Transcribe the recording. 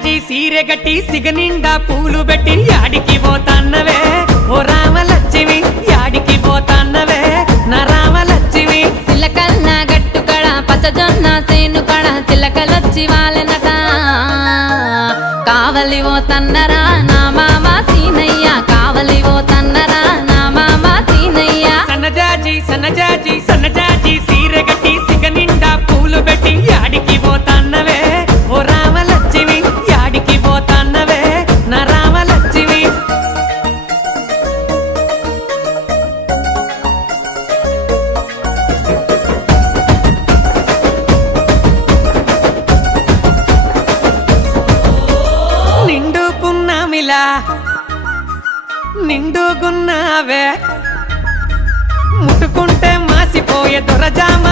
సన్నజాజి సీరె గట్టి సిగనిండా పూలు పెట్టి యాడికి పోతాన్నవే ఓ రామలక్ష్మి యాడికి పోతాన్నవే నా రామలక్ష్మి చిలకల్లా గట్టు కడ పచ్చజొన్న సేను కడ చిలకలొచ్చి వాలెనట కావలి ఓ తన్నరా నా మామ సీనయ్య కావలి ఓ తన్నరా నా మామ సీనయ్య సన్నజాజి సీరె గట్టి సిగనిండా పూలు పెట్టి యాడికి పోతాన్నవే ఓ రామలక్ష్మి యాడికి పోతాన్నవే నా రామలక్ష్మి నిండు పున్నమిలా నిండుగున్నావే ముట్టుకుంటే మాసిపోయే దొరజామ